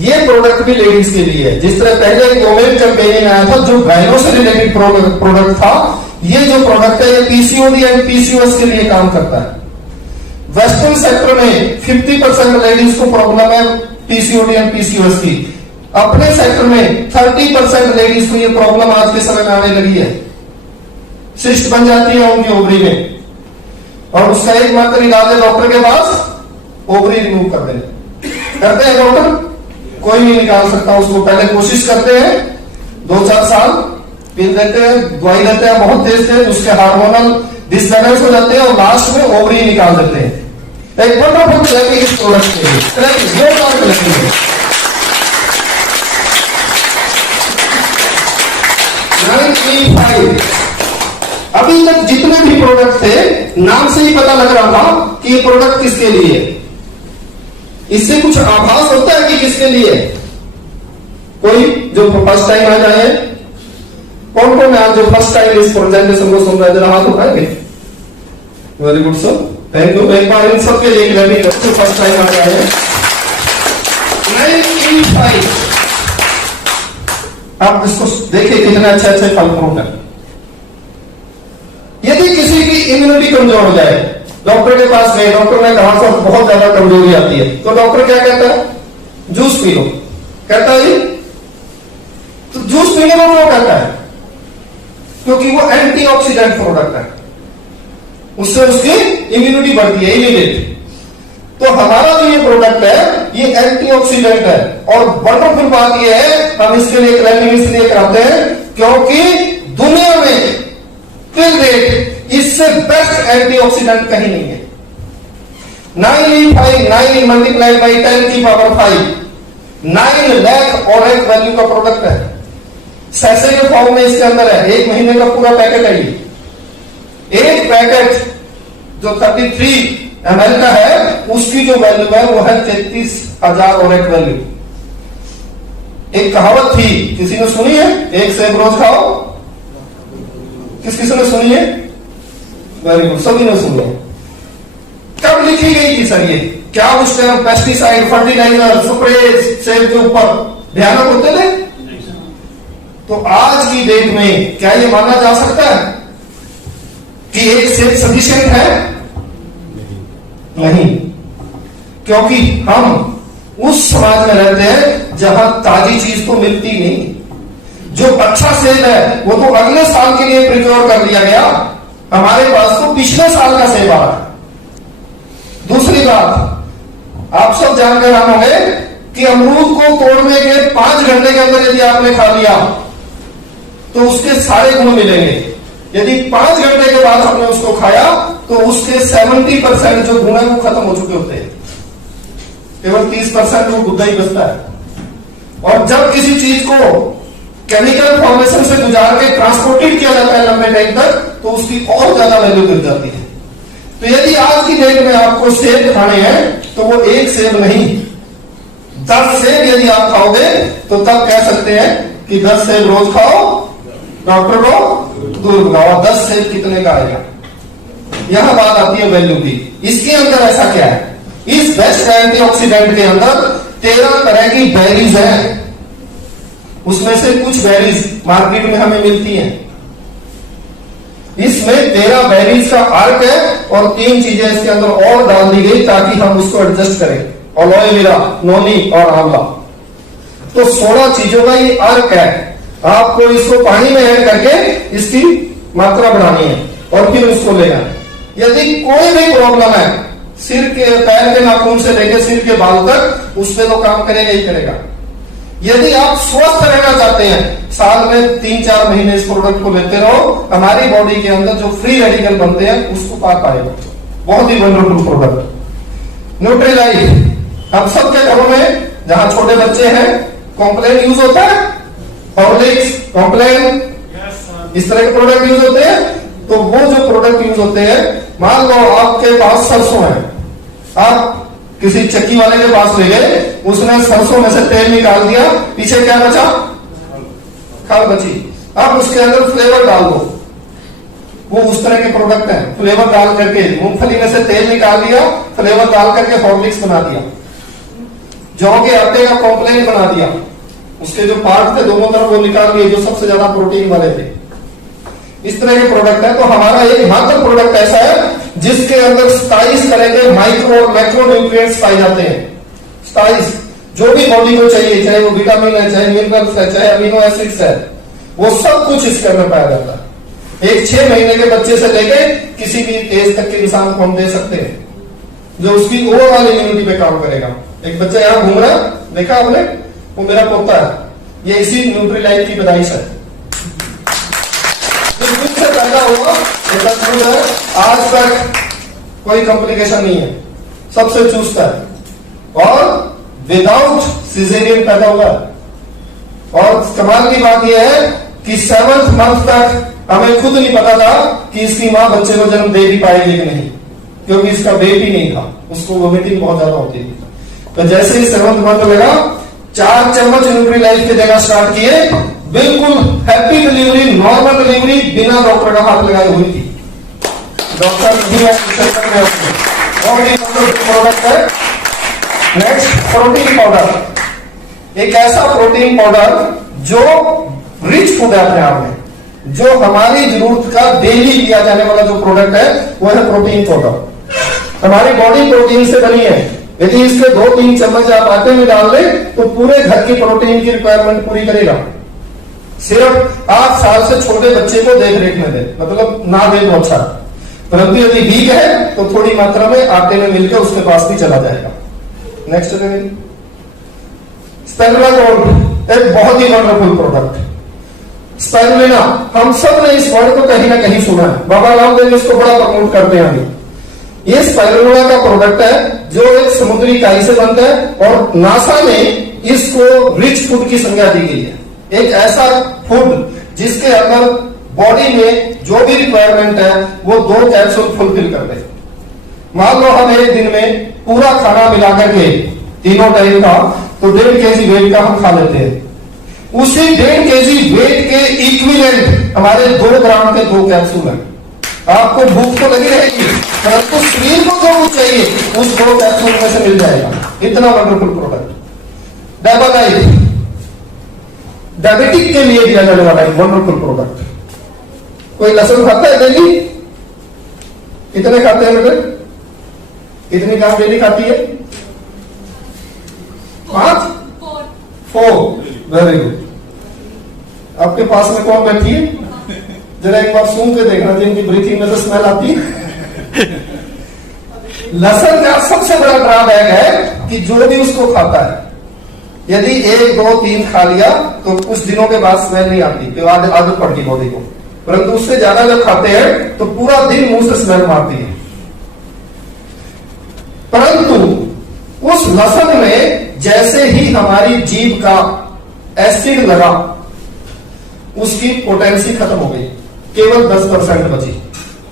ये प्रोडक्ट भी लेडीज के लिए है। जिस तरह पहले एक वोमेन कैंपेन आया था जो गायनो से रिलेटेड प्रोडक्ट था, ये जो प्रोडक्ट है ये पीसीओडी एंड पीसीओएस के लिए काम करता है। वेस्टर्न सेक्टर में 50% लेडीज को प्रॉब्लम है पीसीओडी एंड पीसीओएस की। अपने सेक्टर में 30% लेडीज को ये प्रॉब्लम आज के समय में आने लगी है। सिस्ट बन जाती है उनकी ओवरी में, और उसका एकमात्र इलाज है डॉक्टर के पास ओवरी रिमूव कर देना। करते हैं डॉक्टर? कोई नहीं निकाल सकता उसको। पहले कोशिश करते हैं 2-4 साल, पिल देते हैं, दवाई देते हैं बहुत तेज, उसके हार्मोनल डिसबैलेंस हो जाते हैं और लास्ट में ओवरी निकाल देते हैं। एक वंडरफुल थेरेपी इस प्रोडक्ट के लिए। अभी तक जितने भी प्रोडक्ट थे, नाम से ही पता लग रहा था कि ये प्रोडक्ट किसके लिए है। इससे कुछ आभास होता है कि किसके लिए। कोई जो फर्स्ट टाइम आ जाए, कौन कौन है जो फर्स्ट टाइम इस प्रेजेंटेशन को सुन रहे हैं, हाथ उठाएंगे? Very good sir, thank you. एक बार इन सबके लिए फर्स्ट टाइम आ जाए। 985 आप इसको देखिए कितने अच्छे अच्छे फल फ्रूट है। यदि किसी की इम्यूनिटी कमजोर हो जाए, डॉक्टर के पास गए, डॉक्टर ने कहा सर बहुत ज्यादा कमजोरी आती है, तो डॉक्टर क्या कहता है? Juice P low. कहता है तो जूस पीने को क्यों कहता है? क्योंकि वो एंटीऑक्सीडेंट प्रोडक्ट है, उससे उसकी इम्यूनिटी बढ़ती है इमीडिएट। तो हमारा जो ये प्रोडक्ट है ये एंटीऑक्सीडेंट है, और वंडरफुल बात ये है हम इसके लिए क्लेमिंग इसलिए कराते हैं क्योंकि दुनिया में टिल डेट इससे बेस्ट एंटीऑक्सीडेंट कहीं नहीं है। 9 मल्टीप्लाइड बाई 10 की पावर 5, 9 लाख ऑरेंज वैल्यू का प्रोडक्ट है। सैसे के फॉर्म में इसके अंदर है, 1 महीने का पूरा पैकेट है ये। एक पैकेट जो 33 ml का है उसकी जो वैल्यू है वो है 33,000 ऑरेंज वैल्यू। एक कहावत थी, किसी ने सुनी है? एक सेब रोज खाओ। किसी ने सुनी है? वेरी गुड, सभी ने सुनी है। कब लिखी गई थी सर ये? क्या उस टाइम पेस्टिसाइड, फर्टिलाइजर, स्प्रे सेब के ऊपर भयानक होते थे? तो आज की डेट में क्या ये माना जा सकता है कि एक सेब सफिशिएंट है? नहीं, क्योंकि हम उस समाज में रहते हैं जहां ताजी चीज तो मिलती नहीं। जो अच्छा सेब है वो तो अगले साल के लिए प्रिपेयर कर लिया गया, हमारे पास तो पिछले साल का सेब आ रहा है। दूसरी बात, आप सब जानकर हम होंगे कि अमरूद को तोड़ने के 5 घंटे के अंदर यदि आपने खा लिया तो उसके सारे गुण मिलेंगे। यदि 5 घंटे के बाद हमने उसको खाया तो उसके 70% जो गुण है वो खत्म हो चुके होते हैं, केवल 30% वो गुद्दा ही बचता है। और जब किसी चीज को केमिकल फॉर्मेशन से गुजार के ट्रांसपोर्टेड किया जाता है लंबे टाइम तक, तो उसकी और ज्यादा वैल्यू गिर जाती है। तो यदि आज की डेट में आपको सेब खाने हैं तो वो एक सेब नहीं 10 सेब यदि आप खाओगे तो तब कह सकते हैं कि 10 सेब रोज खाओ, डॉक्टर को दूर भगाओ। 10 सेब कितने का आएगा? यहां बात आती है वैल्यू की। इसके अंदर ऐसा क्या है? इस बेस्ट एंटीऑक्सीडेंट के अंदर 13 तरह की बेरीज हैं। उसमें से कुछ बेरीज मार्केट में हमें मिलती हैं। इसमें 13 बेरीज का आर्क है और 3 चीजें इसके अंदर और डाल दी गई ताकि हम उसको एडजस्ट करें, एलोए वेरा, नोनी और आंवला। तो 16 चीजों का ये आर्क है। आपको इसको पानी में ऐड करके इसकी मात्रा बढ़ानी है और फिर उसको लेना है। यदि कोई भी प्रॉब्लम है, सिर के पैर के नाखून से लेकर सिर के बाल तक, उस पे तो काम करेगा ही करेगा। यदि आप स्वस्थ रहना चाहते हैं, साल में 3-4 महीने इस प्रोडक्ट को लेते रहो, हमारी बॉडी के अंदर जो फ्री रेडिकल बनते हैं उसको पा पाएगा। बहुत ही वंडरफुल प्रोडक्ट। न्यूट्रीलाइफ, हम सबके घरों में जहां छोटे बच्चे हैं कॉम्प्लेन यूज होता है, हॉर्लिक्स, कॉम्प्लेन, इस तरह के प्रोडक्ट यूज होते हैं। तो वो जो प्रोडक्ट यूज होते हैं, मान लो आपके पास सरसों है, आप किसी चक्की वाले के पास ले गए, उसने सरसों में से तेल निकाल दिया, पीछे क्या बचा? खाल बची। अब उसके अंदर फ्लेवर डाल दो, वो उस तरह के प्रोडक्ट है। फ्लेवर डाल करके मूंगफली में से तेल निकाल दिया, फ्लेवर डाल करके हॉर्लिक्स बना दिया, जौ के आटे का कॉम्प्लेन बना दिया, उसके जो पार्ट थे दोनों तरफ वो निकाल दिए जो सबसे ज्यादा प्रोटीन वाले थे। इस तरह के प्रोडक्ट है। तो हमारा एक मात्र प्रोडक्ट ऐसा है जिसके अंदर 27 तरह के माइक्रो और मैक्रो न्यूट्रिएंट्स पाए जाते हैं। 27 जो भी बॉडी को चाहिए, चाहे वो विटामिन है, चाहे मिनरल्स है, चाहे अमीनो एसिड्स है, वो सब कुछ इसके अंदर पाया जाता है। एक 6 महीने के बच्चे से लेके किसी भी एज तक के इंसान को हम दे सकते हैं, जो उसकी ओवरऑल इम्यूनिटी पे काम करेगा। एक बच्चा यहां घूम रहा, देखा आपने, वो मेरा पोता है, ये इसी न्यूट्रीलाइफ की पैदाइश है। से पैदा हुआ, आज तक कोई कॉम्प्लिकेशन नहीं है, सबसे चुस्त है और विदाउट सिजेरियन पैदा हुआ। और कमाल की बात यह है कि 7th मंथ तक हमें खुद नहीं पता था कि इसकी मां बच्चे को जन्म दे भी पाएगी कि नहीं, क्योंकि इसका वेट ही नहीं था, उसको वोमिटिंग बहुत ज्यादा होती थी। तो जैसे ही 7th मंथ लगा, 4 चम्मच न्यूट्रीलाइफ के देना स्टार्ट किए, बिल्कुल हैप्पी डिलीवरी, नॉर्मल डिलीवरी, बिना डॉक्टर का हाथ लगाए हुई थी। डॉक्टर प्रोडक्ट है। Next, protein powder. एक ऐसा प्रोटीन पाउडर जो रिच फूड है अपने आप में, जो हमारी जरूरत का डेली लिया जाने वाला जो प्रोडक्ट है वो है प्रोटीन पाउडर। हमारी बॉडी प्रोटीन से बनी है। यदि इसके 2-3 चम्मच आप आटे में डाल लें तो पूरे घर की प्रोटीन की रिक्वायरमेंट पूरी करेगा। सिर्फ 8 साल से छोटे बच्चे को देख रेख में दे, मतलब ना दे तो अच्छा, परंतु यदि वीक है तो थोड़ी मात्रा में आटे में मिलकर उसके पास भी चला जाएगा। नेक्स्ट, स्पेरुला गोल्ड, एक बहुत ही वंडरफुल प्रोडक्ट। स्पेरुलिना, हम सब ने इस वर्ड को कहीं ना कहीं सुना है, बाबा रामदेव इसको बड़ा प्रमोट करते हैं अभी। ये स्पाइरुलिना का प्रोडक्ट है जो एक समुद्री काई से बनता है और नासा ने इसको रिच फूड की संज्ञा दी गई है। एक ऐसा फूड जिसके अंदर बॉडी में जो भी रिक्वायरमेंट है वो 2 कैप्सूल फुलफिल कर दे। मान लो हम एक दिन में पूरा खाना मिलाकर के तीनों टाइम का तो 1.5 kg वेट का हम खा लेते हैं। उसी 1.5 kg वेट के इक्विवेलेंट हमारे 2 ग्राम के 2 कैप्सूल है। आपको भूख तो लगी रहेगी, परंतु शरीर को जो कुछ चाहिए उस 2 कैप्सूल में से मिल जाएगा। इतना वंडरफुल प्रोडक्ट। डबल आई, डायबिटिक के लिए दिया जाने वाला एक वंडरफुल प्रोडक्ट। कोई लहसुन खाता है डेली? कितने खाते हैं बेटे? कितनी ग्राम डेली खाती है? 5? 4। Very good. आपके पास में कौन बैठी है? जरा एक बार सूंघ के देखना, जिनकी ब्रीथिंग में से स्मेल आती है। लहसुन का सबसे बड़ा ड्रॉबैक है कि जो भी उसको खाता है, यदि 1, 2, 3 खा लिया तो कुछ दिनों के बाद स्मेल नहीं आती, आदत पड़ती बॉडी को, परंतु उससे ज्यादा जब खाते हैं तो पूरा दिन मुंह से स्मेल मारती है। परंतु उस लहसुन में जैसे ही हमारी जीभ का एसिड लगा, उसकी पोटेंसी खत्म हो गई, केवल 10% बची,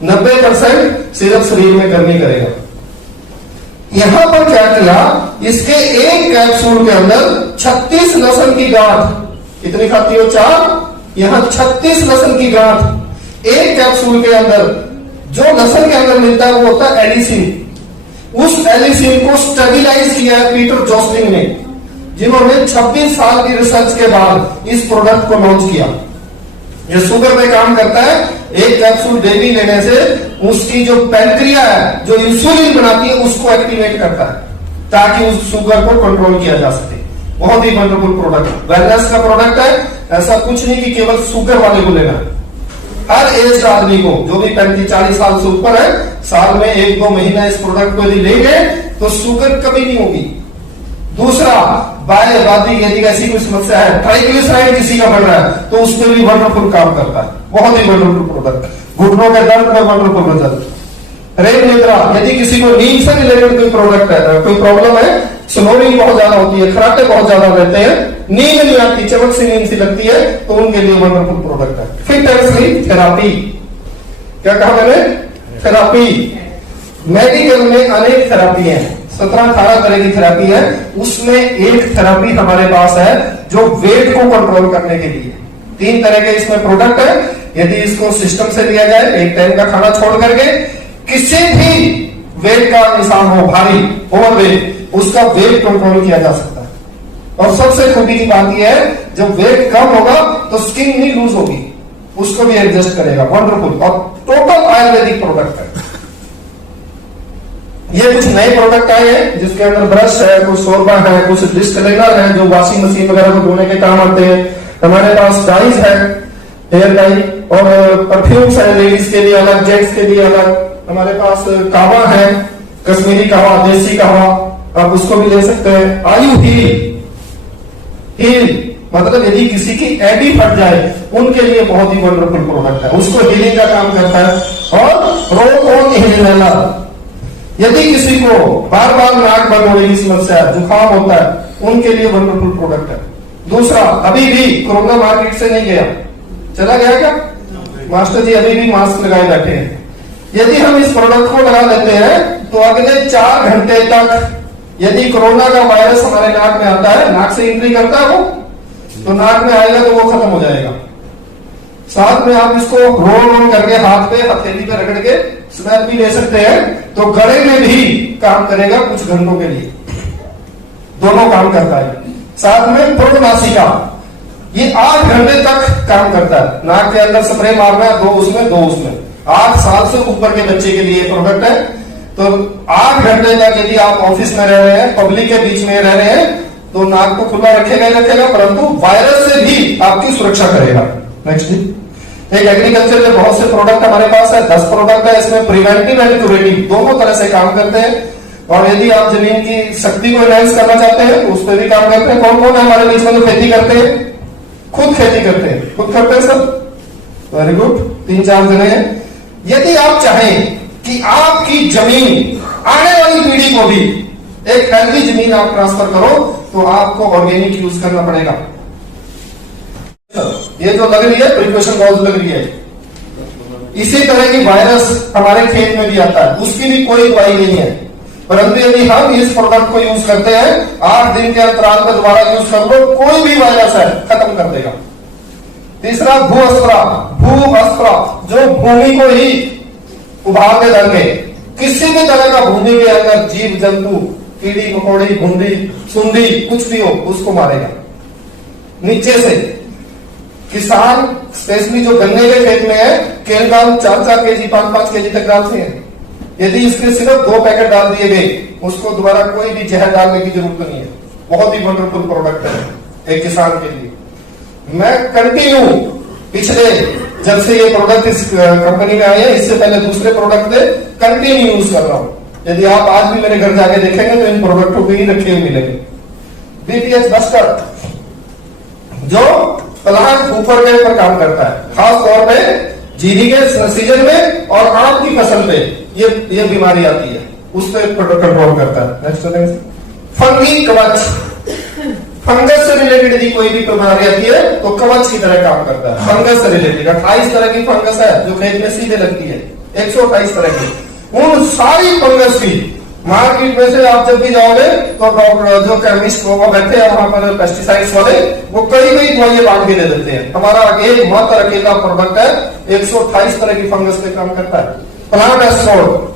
90% सिर्फ शरीर में गर्मी करेगा। यहां पर क्या किया, इसके एक कैप्सूल के अंदर 36 लहसुन की गांठ, कितनी खाती हो? 4। यहां 36 लहसुन की गांठ एक कैप्सूल के अंदर। जो लहसुन के अंदर मिलता है वो होता है एलिसिन। उस एलिसिन को स्टेबलाइज किया है पीटर जोसलिन ने, जिन्होंने 26 साल की रिसर्च के बाद इस प्रोडक्ट को लॉन्च किया। ये शुगर में काम करता है। एक कैप्सूल डेली लेने से उसकी जो पैंक्रिया है, जो इंसुलिन बनाती है, उसको एक्टिवेट करता है ताकि उस शुगर को कंट्रोल किया जा सके। बहुत ही वंडरफुल प्रोडक्ट, वेलनेस का प्रोडक्ट है। ऐसा कुछ नहीं कि केवल शुगर वाले को लेना है, हर एज आदमी को, जो भी 35-40 साल से ऊपर है, साल में 1-2 महीना इस प्रोडक्ट को यदि लेंगे तो शुगर कभी नहीं होगी। दूसरा, बादी यदि ऐसी कोई समस्या है, ट्राइग्लिसराइड किसी का बढ़ रहा है, तो उसमें भी वंडरफुल काम करता है, बहुत ही वंडरफुल प्रोडक्ट। घुटनों के दर्द में वंडरफुल रिजल्ट। रेम निद्रा, यदि किसी को नींद से रिलेटेड कोई प्रोडक्ट है, कोई प्रॉब्लम है, स्नोरिंग बहुत ज्यादा होती है, खराटे बहुत ज्यादा रहते हैं, नींद नहीं आती, चमक सी नींद सी लगती है, तो उनके लिए वंडरफुल प्रोडक्ट है। फिट एंड स्लीप थेरापी, क्या कहा मैंने? थेरापी। मेडिकल में अनेक थेरापी है, 17-18 तरह की थेरापी है, उसमें एक थेरापी हमारे पास है जो वेट को कंट्रोल करने के लिए। 3 तरह के इसमें प्रोडक्ट है। यदि इसको सिस्टम से लिया जाए, एक टाइम का खाना छोड़ करके, किसी भी वेट का इंसान हो, भारी ओवरवेट, उसका वेट कंट्रोल किया जा सकता है। और सबसे खूबी की बात यह है, जब वेट कम होगा तो स्किन नहीं लूज होगी, उसको भी एडजस्ट करेगा। वंडरफुल और टोटल आयुर्वेदिक प्रोडक्ट है। ये कुछ नए प्रोडक्ट आए हैं जिसके अंदर ब्रश है, कुछ शोरबा है, कुछ डिश क्लीनर है जो वॉशिंग मशीन वगैरह को धोने के काम आते हैं। हमारे पास डाइज है, हेयर डाई, और परफ्यूम्स है, लेडीज के लिए अलग, जेंट्स के लिए अलग। हमारे पास कहवा है, कश्मीरी कहवा, देसी कहवा, आप उसको भी ले सकते हैं। आयु हील मतलब यदि किसी की एडी फट जाए, उनके लिए बहुत ही वंडरफुल प्रोडक्ट है, उसको हीलिंग का काम करता है। और रोग ऑन इनहेलर, यदि किसी को बार बार नाक बंद होने की समस्या, जुकाम होता है, उनके लिए वंडरफुल प्रोडक्ट है। दूसरा, अभी भी कोरोना मार्केट से नहीं गया, चला गया क्या? मास्टर जी अभी भी मास्क लगाए बैठे हैं। यदि हम इस प्रोडक्ट को लगा लेते हैं तो अगले 4 घंटे तक यदि कोरोना का वायरस हमारे नाक में आता है, नाक से एंट्री करता है वो, तो नाक में आएगा तो वो खत्म हो जाएगा। साथ में आप इसको रोल करके हाथ पे, हथेली पे रगड़ के स्मेल भी ले सकते हैं, तो गले में भी काम करेगा कुछ घंटों के लिए, दोनों काम करता है। साथ में प्रोटोनासिका, ये 8 घंटे तक काम करता है। नाक के अंदर स्प्रे मारना है, 2 उसमें 8 साल से ऊपर के बच्चे के लिए प्रोडक्ट है। तो 8 घंटे तक यदि आप ऑफिस में रह रहे हैं, पब्लिक के बीच में रह रहे हैं, तो नाक को खुला रखेगा ही रखेगा, परंतु वायरस से भी आपकी सुरक्षा करेगा। नेक्स्ट, एक एग्रीकल्चर में बहुत से प्रोडक्ट हमारे पास है, 10 प्रोडक्ट है। इसमें प्रिवेंटिव एंड क्यूरेटिव दोनों तरह से काम करते हैं। और यदि आप जमीन की शक्ति को एनहांस करना चाहते हैं तो उस पर भी काम करते हैं। कौन कौन है हमारे बीच में जो खेती करते हैं? खुद खेती करते हैं, खुद करते हैं सब, वेरी गुड, 3-4 जने हैं। यदि आप चाहें कि आपकी जमीन आने वाली पीढ़ी को भी एक हेल्दी जमीन आप ट्रांसफर करो, तो आपको ऑर्गेनिक यूज करना पड़ेगा। ये जो लग रही है प्रिकॉशन वॉल्स लग रही है, इसी तरह की वायरस हमारे खेत में भी आता है, उसकी भी कोई दवाई नहीं है। परंतु यदि हम इस प्रोडक्ट को यूज करते हैं, 8 दिन के अंतराल पर दोबारा यूज कर लो, कोई भी वायरस है खत्म कर देगा। तीसरा, भू-अस्त्र, जो भूमि को ही उभार के करके किसी भी तरह का भूमि के अंदर जीव जंतु, कीड़ी मकोड़ी, भूंडी, सुंडी, कुछ भी हो, उसको मारेगा नीचे से। किसान स्पेशली जो गन्ने के खेत में है, केलडाल 4-4 केजी 5-5 केजी तक डालते हैं। यदि इसके सिर्फ 2 पैकेट डाल दिए गए, उसको दोबारा कोई भी जहर डालने की जरूरत नहीं है। बहुत ही वंडरफुल प्रोडक्ट है एक किसान के लिए। मैं कंटिन्यू पिछले जब से ये प्रोडक्ट इस कंपनी में आए हैं, इससे पहले दूसरे प्रोडक्ट थे, कंटिन्यू यूज कर रहा हूं। यदि आप आज भी मेरे घर जाके देखेंगे तो इन प्रोडक्टों को ही रखे हुए मिलेंगे। BTH बस्टर, जो प्लांट ऊपर के ऊपर काम करता है, खास तौर पे जीरी के सीजन में और आम की फसल पे ये बीमारी आती है, उस पर कंट्रोल करता है। नेक्स्ट, फंगी कवच, फंगस से रिलेटेड यदि कोई भी बीमारी आती है तो कवच की तरह काम करता है। फंगस से रिलेटेड 28 तरह की फंगस है जो खेत में सीधे लगती है, 128 तरह की। उन सारी फंगस की मार्केट में से आप जब भी जाओगे तो डॉक्टर जो केमिस्ट वो बैठे हैं वहां पर, पेस्टिसाइड्स वाले, वो कई दवाइयां बांट के दे देते हैं। हमारा एक मात्र अकेला प्रोडक्ट है, 128 तरह की फंगस पे काम करता है। प्लांट एस्कोर्ट,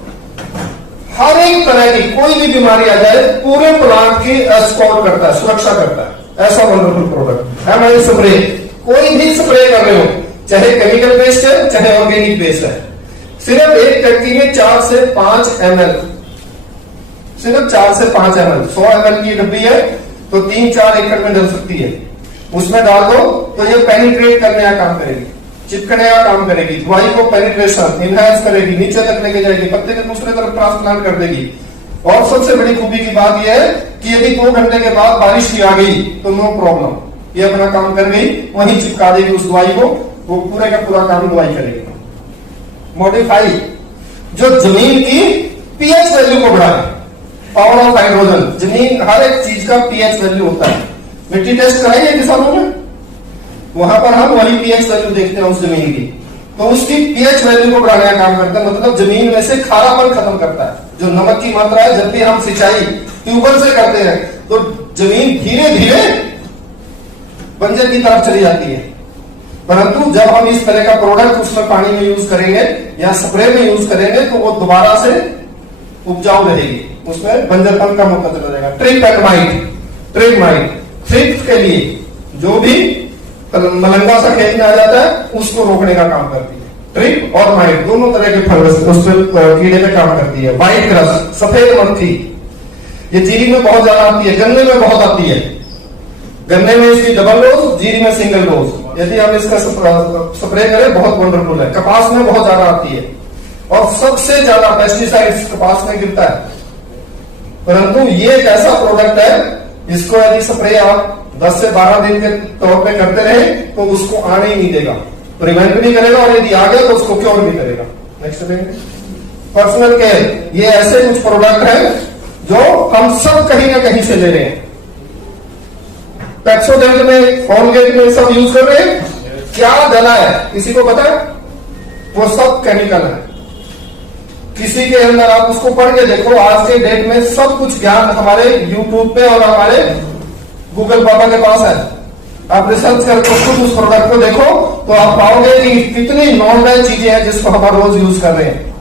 हर एक तरह की कोई भी बीमारी आ जाए, पूरे प्लांट की एस्कोर्ट करता है, सुरक्षा करता है। ऐसा वंडरफुल प्रोडक्ट है। मैं स्प्रे, कोई भी स्प्रे कर रहे हो, चाहे केमिकल बेस्ड है चाहे ऑर्गेनिक बेस्ड है, सिर्फ एक टंकी में 4 से 5 ml, सिर्फ 4 से 5 ml, 100 ml की डब्बी है तो 3-4 एकड़ में डल सकती है, उसमें डाल दो तो ये पेनिट्रेट करने का काम करेगी। चिपकने का काम करेगी, दवाई को पेनिट्रेशन इनहेंस करेगी, नीचे तक लेके जाएगी, पत्ते के दूसरे तरफ ट्रांसप्लांट कर देगी। और सबसे बड़ी खूबी की बात यह है कि यदि 2 घंटे के बाद बारिश भी आ गई तो नो प्रॉब्लम, ये अपना काम कर गई, वहीं चिपका देगी उस दवाई को, वो पूरे का पूरा काम दवाई करेगी। मॉडिफाई, जो जमीन की पीएच वैल्यू को बढ़ाए, पावर ऑफ हाइड्रोजन, जमीन हर एक चीज का पीएच वैल्यू होता है। मिट्टी टेस्ट कराई है किसानों ने, वहां पर हम वही पीएच वैल्यू देखते हैं उस जमीन की, तो उसकी पीएच वैल्यू को बढ़ाने का काम करता है, मतलब जमीन में से खारापन खत्म करता है। जो नमक की मात्रा है, जब भी हम सिंचाई ट्यूबवेल से करते हैं तो जमीन धीरे धीरे बंजर की तरफ चली जाती है, परंतु जब हम इस तरह का प्रोडक्ट उसमें पानी में यूज करेंगे या स्प्रे में यूज करेंगे तो वो दोबारा से उपजाऊ रहेगी, उसमें बंजरपन कम होता चला जाएगा। Trip and might, trip might, thrips के लिए जो भी मलंगा सा खेत में आ जाता है उसको रोकने का काम करती है। ट्रिप और माइट दोनों तरह के फंगस उस पर कीड़े पे काम करती है। व्हाइट क्रस, सफेद मक्खी, ये जीरी में बहुत ज्यादा आती है, गन्ने में बहुत आती है। गन्ने में इसकी डबल डोज, जीरी में सिंगल डोज। यदि हम इसका स्प्रे करें बहुत वंडरफुल है। कपास में बहुत ज्यादा आती है और सबसे ज्यादा पेस्टिसाइड्स कपास में गिरता है, परंतु ये एक ऐसा प्रोडक्ट है इसको यदि स्प्रे आप 10 से 12 दिन के तौर पे करते रहे तो उसको आने ही नहीं देगा, प्रिवेंट भी करेगा और यदि आ गया तो उसको क्योर भी करेगा। नेक्स्ट देखेंगे पर्सनल केयर, ये ऐसे कुछ प्रोडक्ट हैं जो हम सब कहीं ना कहीं से ले रहे हैं। पेप्सोडेंट में, कोलगेट में सब यूज कर रहे हैं। क्या डला है किसी को पता है? वो सब केमिकल है। किसी के अंदर आप उसको पढ़ के देखो, आज के डेट में सब कुछ ज्ञान हमारे यूट्यूब पे और हमारे गूगल बाबा के पास है। आप रिसर्च करके खुद उस प्रोडक्ट को देखो तो आप पाओगे कि कितनी नॉन वेज चीजें हैं जिसको हम रोज यूज कर रहे हैं।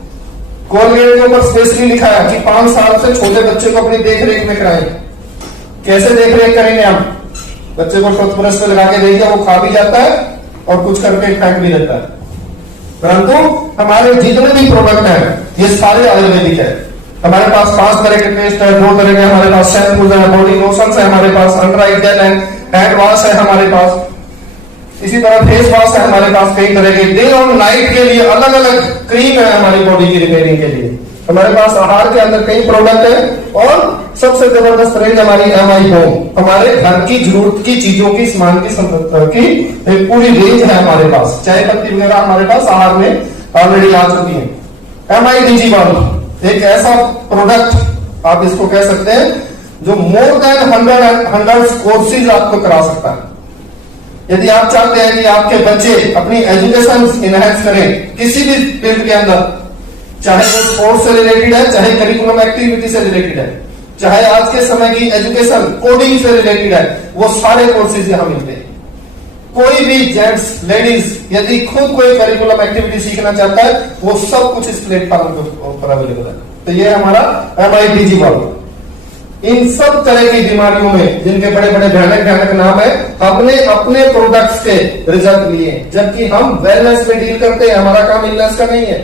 कोलगेट के ऊपर स्पेशली लिखा है कि 5 साल से छोटे बच्चे को अपनी देख रेख में कराएं। कैसे देख रेख करेंगे हम? बच्चे को टूथब्रश पे लगा के देखिए, वो खा भी जाता है और कुछ करके फेंक भी देता है। परंतु हमारे जितने भी प्रोडक्ट हैं ये सारे आयुर्वेदिक है। हमारे पास 5 तरह के पेस्ट है, 2 तरह के हमारे पास शैम्पूज है, बॉडी लोशन है हमारे पास, अंडर आई जेल है, हैंड वॉश है हमारे पास, इसी तरह फेस वॉश है हमारे पास, कई तरह के डे और नाइट के लिए अलग अलग क्रीम है हमारी बॉडी की रिपेयरिंग के लिए। हमारे पास आहार के अंदर कई प्रोडक्ट है और सबसे जबरदस्त रेंज हमारी MI होम, हमारे घर की जरूरत की चीजों की सामान की एक पूरी रेंज है हमारे पास। चाय पत्ती वगैरह हमारे पास आहार में ऑलरेडी आ चुकी है। MI DigiBond एक ऐसा प्रोडक्ट आप इसको कह सकते हैं जो मोर देन 100 कोर्सेज आपको करा सकता है। यदि आप चाहते हैं कि आपके बच्चे अपनी एजुकेशन इनहेंस करें किसी भी फील्ड के अंदर, चाहे वो स्पोर्ट्स से रिलेटेड है, चाहे करिकुलम एक्टिविटी से रिलेटेड है, चाहे आज के समय की एजुकेशन कोडिंग से रिलेटेड है, वो सारे कोर्सेज यहां मिलते हैं। कोई भी जेंट्स लेडीज यदि खुद कोई करिकुलम एक्टिविटी सीखना चाहता है वो सब कुछ इस प्लेटफॉर्म पर अवेलेबल है। तो ये हमारा MI DigiBond इन सब तरह की बीमारियों में जिनके बड़े बड़े भयानक नाम है, हमने अपने प्रोडक्ट्स के रिजल्ट लिए, जबकि हम वेलनेस में डील करते हैं, हमारा काम इलनेस का नहीं है।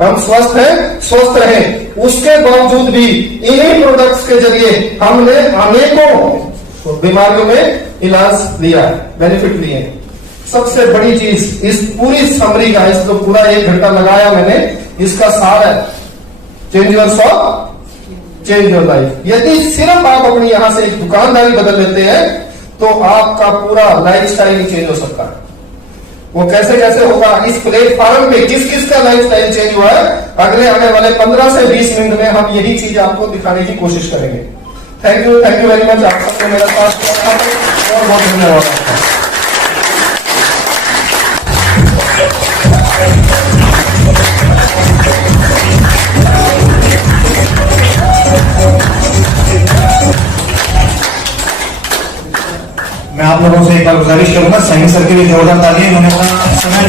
हम स्वस्थ हैं, स्वस्थ रहें, उसके बावजूद भी इन्हीं प्रोडक्ट्स के जरिए हमने अनेकों बीमारियों में इलाज लिया है, बेनिफिट लिए। सबसे बड़ी चीज इस पूरी समरी का, इस तो पूरा 1 घंटा लगाया मैंने, इसका सार है change your shop, change your life. यदि सिर्फ आप अपनी यहां से एक दुकानदारी बदल लेते हैं तो आपका पूरा लाइफस्टाइल ही चेंज हो सकता है। वो कैसे कैसे होगा, इस प्लेटफॉर्म पे किस किस का लाइफस्टाइल चेंज हुआ है, अगले आने वाले 15 से 20 मिनट में हम यही चीज आपको दिखाने की कोशिश करेंगे। Thank you very much. आप सबको मेरा साथ और बहुत धन्यवाद। मैं आप लोगों से एक बार गुजारिश करूंगा, सैनी सर के लिए जोरदार तालियां, इन्होंने अपना समय